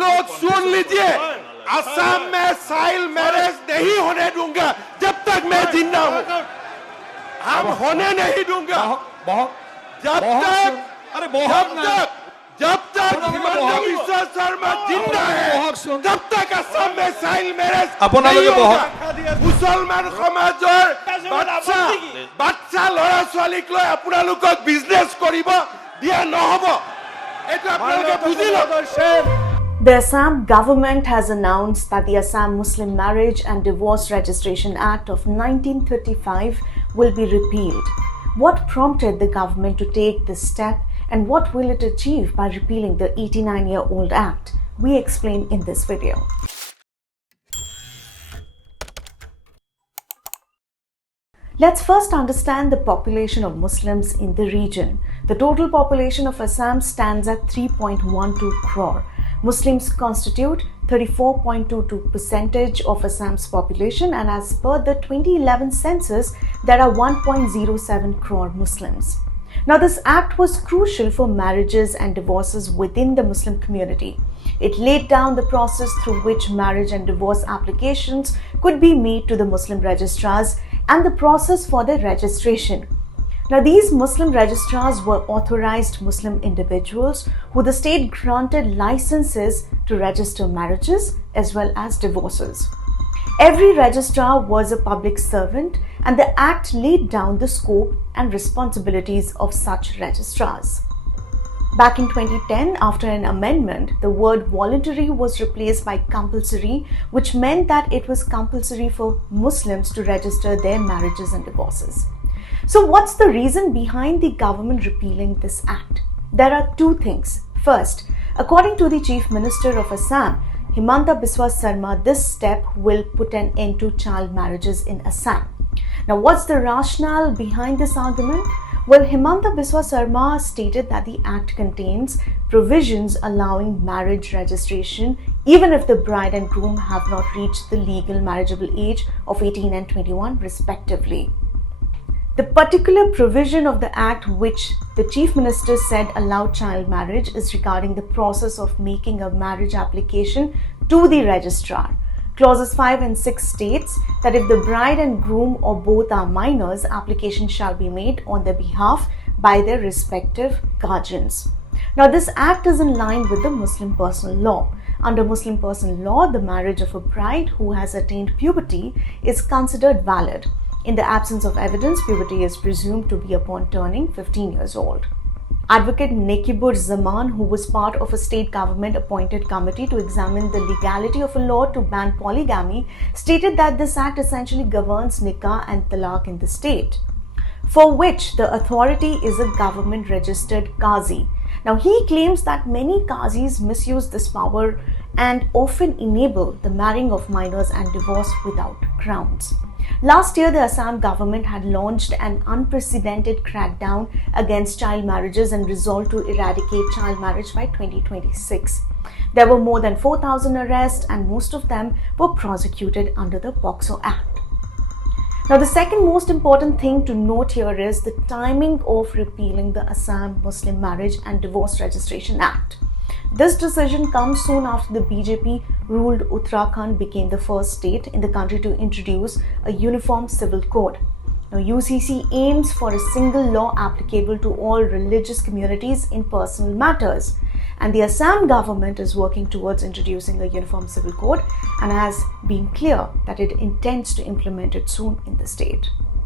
लोग सुन लीजिए, असम में चाइल्ड मैरिज नहीं होने दूंगा जब तक मैं जिंदा हूं। हम होने नहीं दूंगा जब तक हिमंता बिस्वा शर्मा जिंदा है, जब तक असम में चाइल्ड मैरिज नहीं होगा। मुसलमान समाजर बाচ্চা লৰা ছোৱালীক লৈ আপোনালোকক বিজনেছ কৰিব দিয়া নহব, এটা আপোনালোকে বুজি লওক। The Assam government has announced that the Assam Muslim Marriage and Divorce Registration Act of 1935 will be repealed. What prompted the government to take this step, and what will it achieve by repealing the 89-year-old act? We explain in this video. Let's first understand the population of Muslims in the region. The total population of Assam stands at 3.12 crore. Muslims constitute 34.22% of Assam's population, and as per the 2011 census, there are 1.07 crore Muslims. Now, this act was crucial for marriages and divorces within the Muslim community. It laid down the process through which marriage and divorce applications could be made to the Muslim registrars and the process for their registration. Now, these Muslim registrars were authorized Muslim individuals who the state granted licenses to register marriages as well as divorces. Every registrar was a public servant, and the act laid down the scope and responsibilities of such registrars. Back in 2010, after an amendment, the word voluntary was replaced by compulsory, which meant that it was compulsory for Muslims to register their marriages and divorces. So what's the reason behind the government repealing this act? There are two things. First, according to the Chief Minister of Assam, Himanta Biswa Sarma, this step will put an end to child marriages in Assam. Now, what's the rationale behind this argument? Well, Himanta Biswa Sarma stated that the act contains provisions allowing marriage registration even if the bride and groom have not reached the legal marriageable age of 18 and 21 respectively. The particular provision of the act which the Chief Minister said allowed child marriage is regarding the process of making a marriage application to the registrar. Clauses 5 and 6 states that if the bride and groom or both are minors, application shall be made on their behalf by their respective guardians. Now, this act is in line with the Muslim personal law. Under Muslim personal law, the marriage of a bride who has attained puberty is considered valid. In the absence of evidence, puberty is presumed to be upon turning 15 years old. Advocate Nekibur Zaman, who was part of a state government appointed committee to examine the legality of a law to ban polygamy, stated that this act essentially governs nikah and talaq in the state, for which the authority is a government registered qazi. Now, he claims that many qazis misuse this power and often enable the marrying of minors and divorce without grounds. Last year, the Assam government had launched an unprecedented crackdown against child marriages and resolved to eradicate child marriage by 2026. There were more than 4,000 arrests, and most of them were prosecuted under the POCSO Act. Now, the second most important thing to note here is the timing of repealing the Assam Muslim Marriage and Divorce Registration Act. This decision comes soon after the BJP-ruled Uttarakhand became the first state in the country to introduce a uniform civil code. Now, UCC aims for a single law applicable to all religious communities in personal matters, and the Assam government is working towards introducing a uniform civil code and has been clear that it intends to implement it soon in the state.